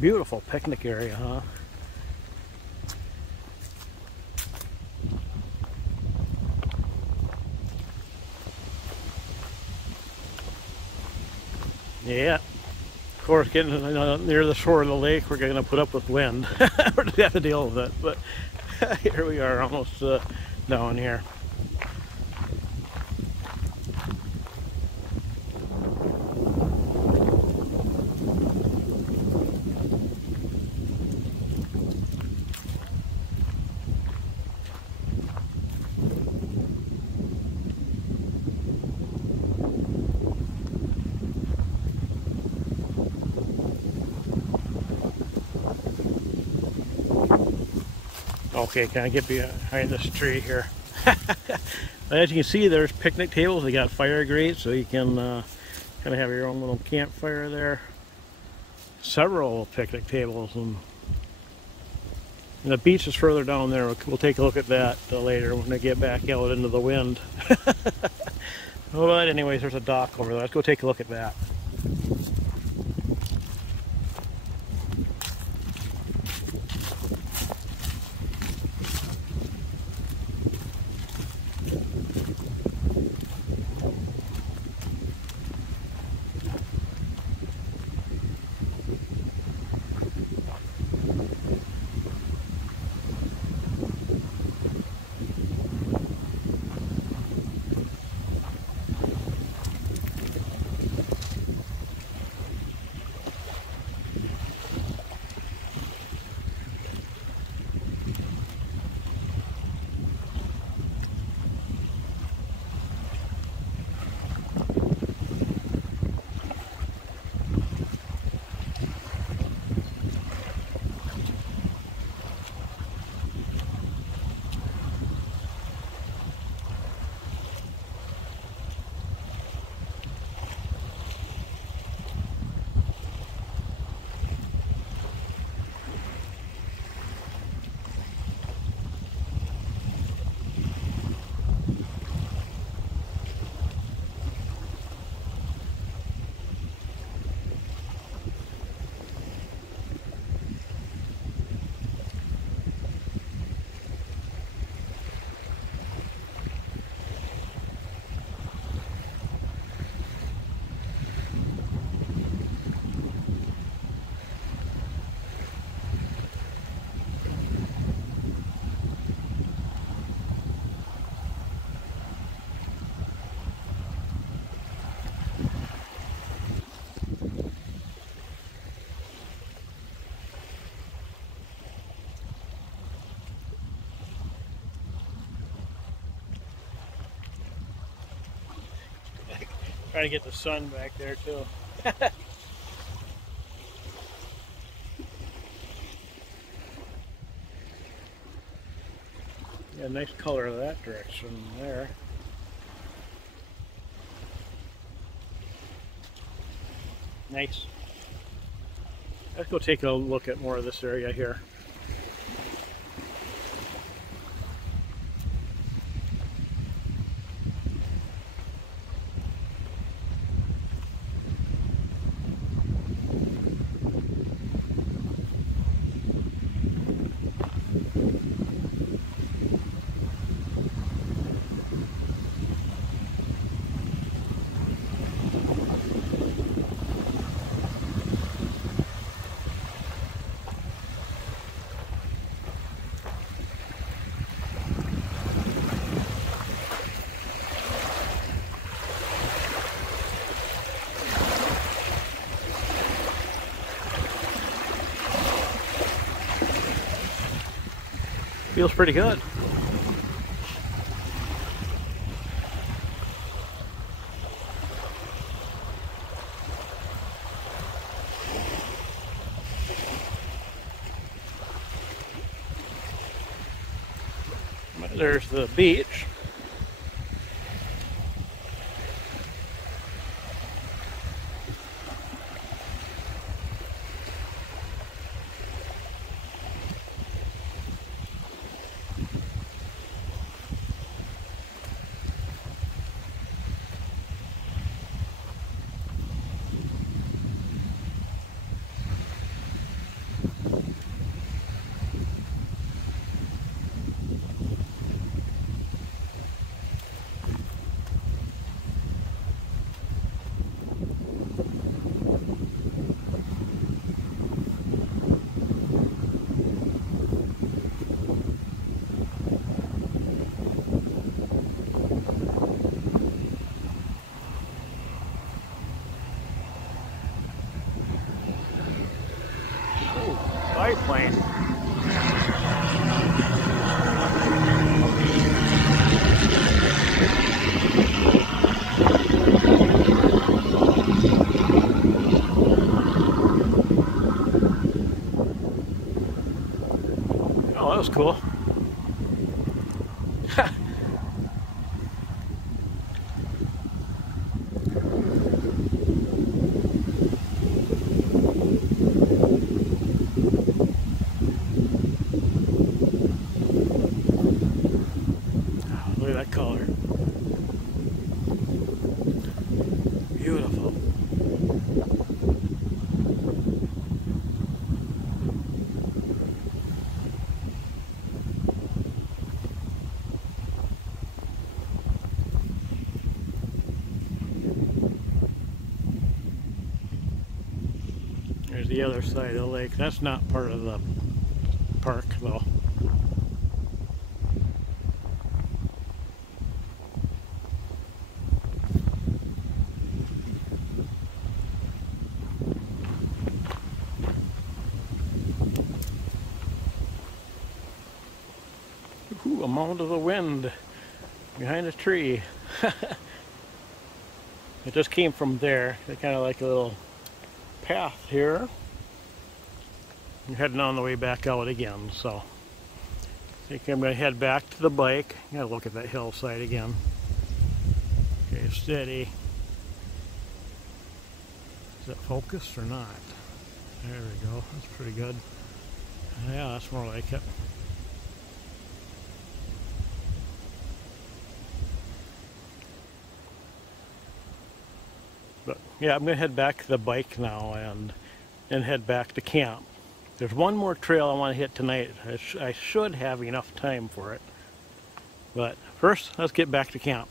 Beautiful picnic area, huh? Yeah. Of course, getting near the shore of the lake, we're going to put up with wind. We're going to have to deal with it. But here we are, almost down here. Okay, can I get behind this tree here? As you can see, there's picnic tables. They got fire grates, so you can kind of have your own little campfire there. Several picnic tables, and the beach is further down there. We'll take a look at that later when I get back out into the wind. But anyways, there's a dock over there. Let's go take a look at that. Try to get the sun back there too. Yeah, nice color that direction there. Nice. Let's go take a look at more of this area here. Feels pretty good. There's the beach. airplane. Oh, that was cool. Look at that color. Beautiful. There's the other side of the lake. That's not part of the park though. Ooh, a mound of the wind behind a tree. It just came from there. They kind of like a little path here. I'm heading on the way back out again, so I think I'm going to head back to the bike. Gotta look at that hillside again. Okay, steady. Is it focused or not? There we go. That's pretty good. Yeah, that's more like it. But yeah, I'm going to head back to the bike now and head back to camp. There's one more trail I want to hit tonight. I should have enough time for it. But first, let's get back to camp.